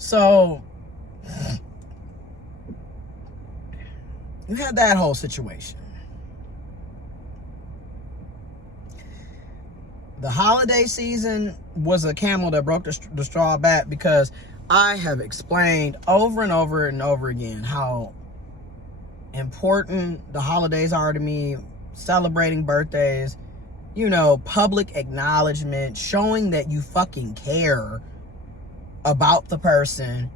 So you had that whole situation. The holiday season was a camel that broke the straw back, because I have explained over and over and over again how important the holidays are to me. Celebrating birthdays, public acknowledgement, showing that you fucking care about the person.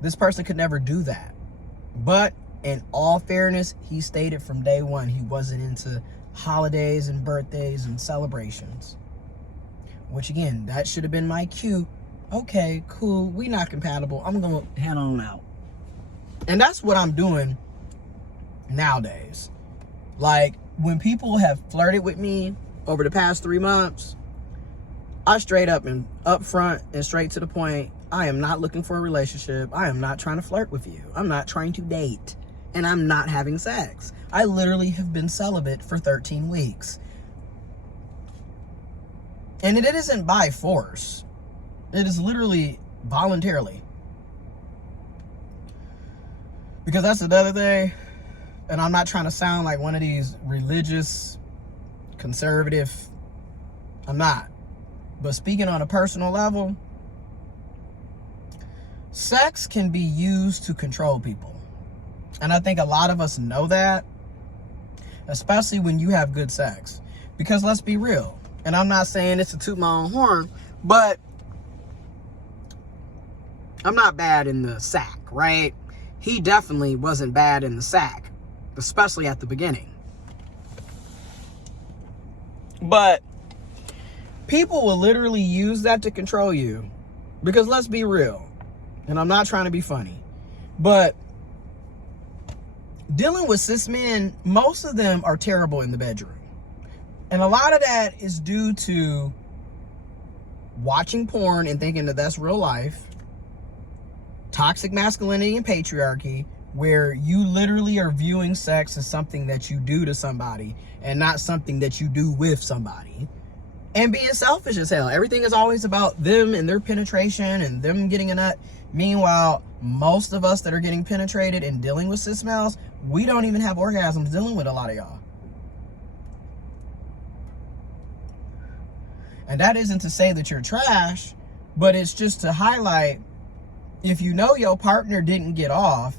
This person could never do that. But in all fairness, he stated from day one he wasn't into holidays and birthdays and celebrations. Which again, that should have been my cue. Okay, cool, we not compatible. I'm gonna head on out. And that's what I'm doing nowadays. Like, when people have flirted with me over the past 3 months, I straight up and up front and straight to the point, I am not looking for a relationship. I am not trying to flirt with you. I'm not trying to date. And I'm not having sex. I literally have been celibate for 13 weeks. And it isn't by force. It is literally voluntarily. Because that's another thing. And I'm not trying to sound like one of these religious, conservative. I'm not. But speaking on a personal level, sex can be used to control people. And I think a lot of us know that, especially when you have good sex. Because let's be real, and I'm not saying it's to toot my own horn, but I'm not bad in the sack, right? He definitely wasn't bad in the sack, especially at the beginning. But people will literally use that to control you. Because let's be real, and I'm not trying to be funny, but dealing with cis men, most of them are terrible in the bedroom. And a lot of that is due to watching porn and thinking that that's real life, toxic masculinity and patriarchy, where you literally are viewing sex as something that you do to somebody and not something that you do with somebody, and being selfish as hell. Everything is always about them and their penetration and them getting a nut. Meanwhile, most of us that are getting penetrated and dealing with cis males, we don't even have orgasms dealing with a lot of y'all. And that isn't to say that you're trash, but it's just to highlight, if you know your partner didn't get off,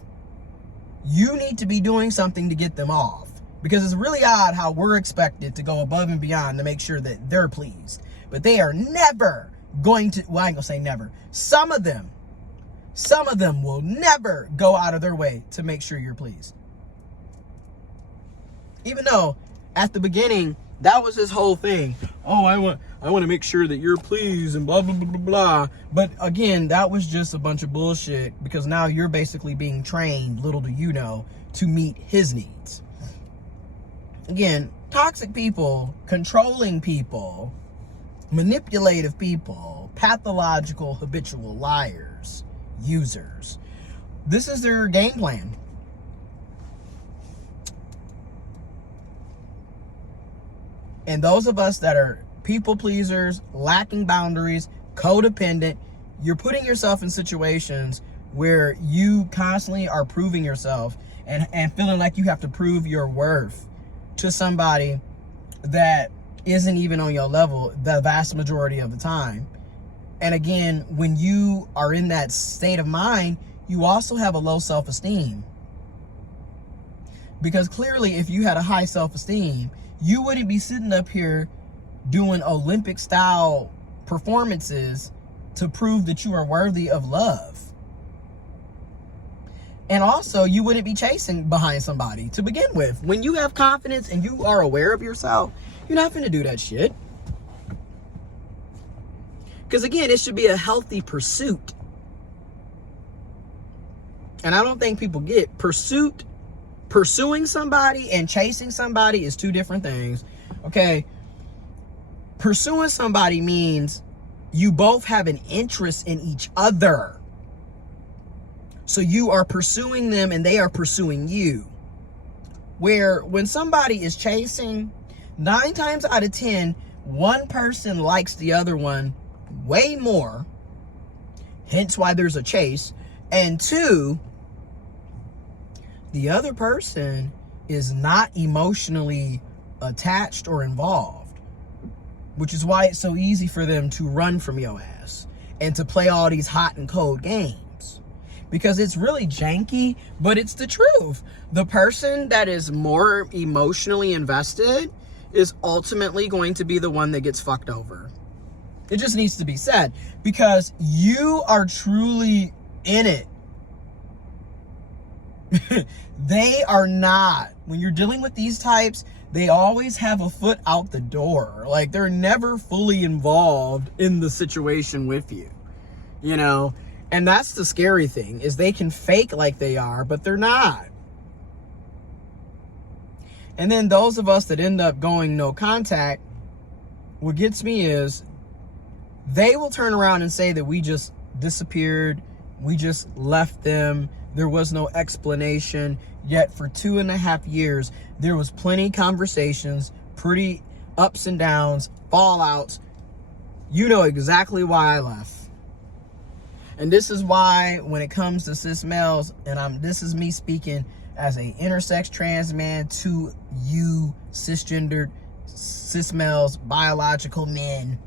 you need to be doing something to get them off. Because it's really odd how we're expected to go above and beyond to make sure that they're pleased. But they are never going to, well, I ain't gonna say never. Some of them will never go out of their way to make sure you're pleased. Even though at the beginning, that was his whole thing. Oh, I want to make sure that you're pleased and blah, blah, blah, blah, blah. But again, that was just a bunch of bullshit, because now you're basically being trained, little do you know, to meet his needs. Again, toxic people, controlling people, manipulative people, pathological, habitual liars, users. This is their game plan. And those of us that are people pleasers, lacking boundaries, codependent, you're putting yourself in situations where you constantly are proving yourself and feeling like you have to prove your worth to somebody that isn't even on your level the vast majority of the time. And again, when you are in that state of mind, you also have a low self-esteem. Because clearly, if you had a high self-esteem, you wouldn't be sitting up here doing Olympic style performances to prove that you are worthy of love. And also, you wouldn't be chasing behind somebody to begin with. When you have confidence and you are aware of yourself, you're not finna do that shit. Because again, it should be a healthy pursuit. And I don't think people get pursuit. Pursuing somebody and chasing somebody is two different things. Okay? Pursuing somebody means you both have an interest in each other. So you are pursuing them and they are pursuing you. Where when somebody is chasing, 9 times out of 10, one person likes the other one way more Hence why there's a chase. And two, the other person is not emotionally attached or involved, which is why it's so easy for them to run from your ass and to play all these hot and cold games, because it's really janky, but it's the truth. The person that is more emotionally invested is ultimately going to be the one that gets fucked over. It just needs to be said, because you are truly in it. They are not. When you're dealing with these types, they always have a foot out the door. Like, they're never fully involved in the situation with you, you know? And that's the scary thing, is they can fake like they are, but they're not. And then those of us that end up going no contact, what gets me is they will turn around and say that we just disappeared, we just left them, there was no explanation. Yet for 2.5 years, there was plenty of conversations, pretty ups and downs, fallouts. You know exactly why I left. And this is why, when it comes to cis males, and this is me speaking as a intersex trans man to you cisgendered cis males, biological men.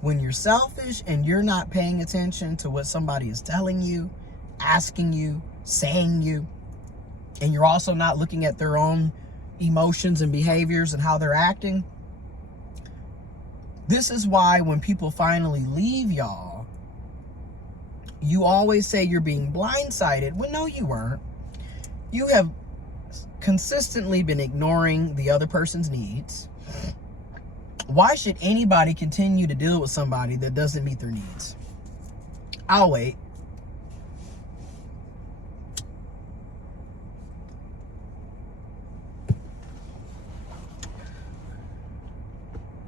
When you're selfish and you're not paying attention to what somebody is telling you, asking you, saying you, and you're also not looking at their own emotions and behaviors and how they're acting, this is why when people finally leave y'all, you always say you're being blindsided, when no, you weren't. You have consistently been ignoring the other person's needs. Why should anybody continue to deal with somebody that doesn't meet their needs? I'll wait.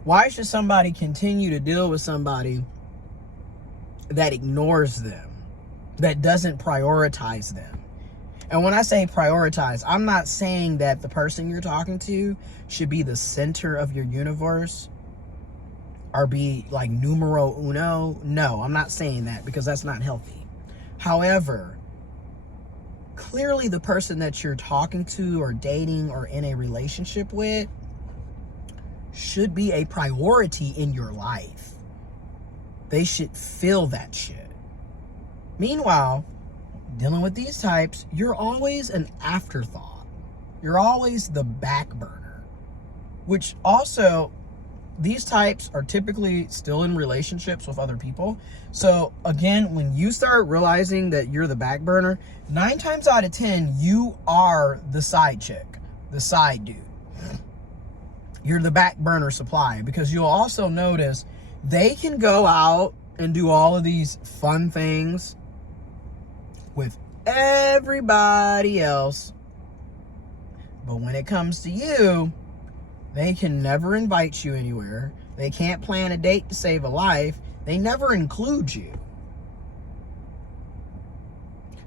Why should somebody continue to deal with somebody that ignores them, that doesn't prioritize them? And when I say prioritize, I'm not saying that the person you're talking to should be the center of your universe or be like numero uno. No, I'm not saying that, because that's not healthy. However, clearly the person that you're talking to or dating or in a relationship with should be a priority in your life. They should feel that shit. Meanwhile, dealing with these types, you're always an afterthought. You're always the back burner, which also, these types are typically still in relationships with other people. So again, when you start realizing that you're the back burner, 9 times out of 10, you are the side chick, the side dude. You're the back burner supply, because you'll also notice they can go out and do all of these fun things with everybody else, but when it comes to you, they can never invite you anywhere. They can't plan a date to save a life. They never include you.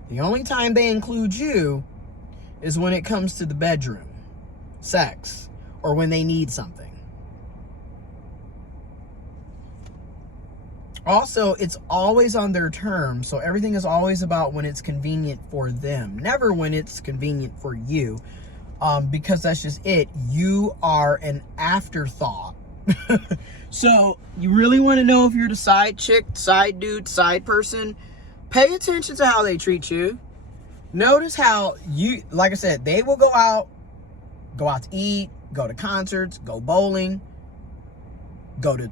The only time they include you is when it comes to the bedroom, sex, or when they need something. Also, it's always on their terms, so everything is always about when it's convenient for them, never when it's convenient for you, because that's just it. You are an afterthought. So you really want to know if you're the side chick, side dude, side person? Pay attention to how they treat you. Notice how you, like I said, they will go out to eat, go to concerts, go bowling, go to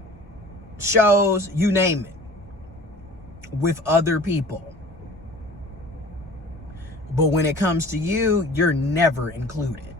shows, you name it, with other people. But when it comes to you, you're never included.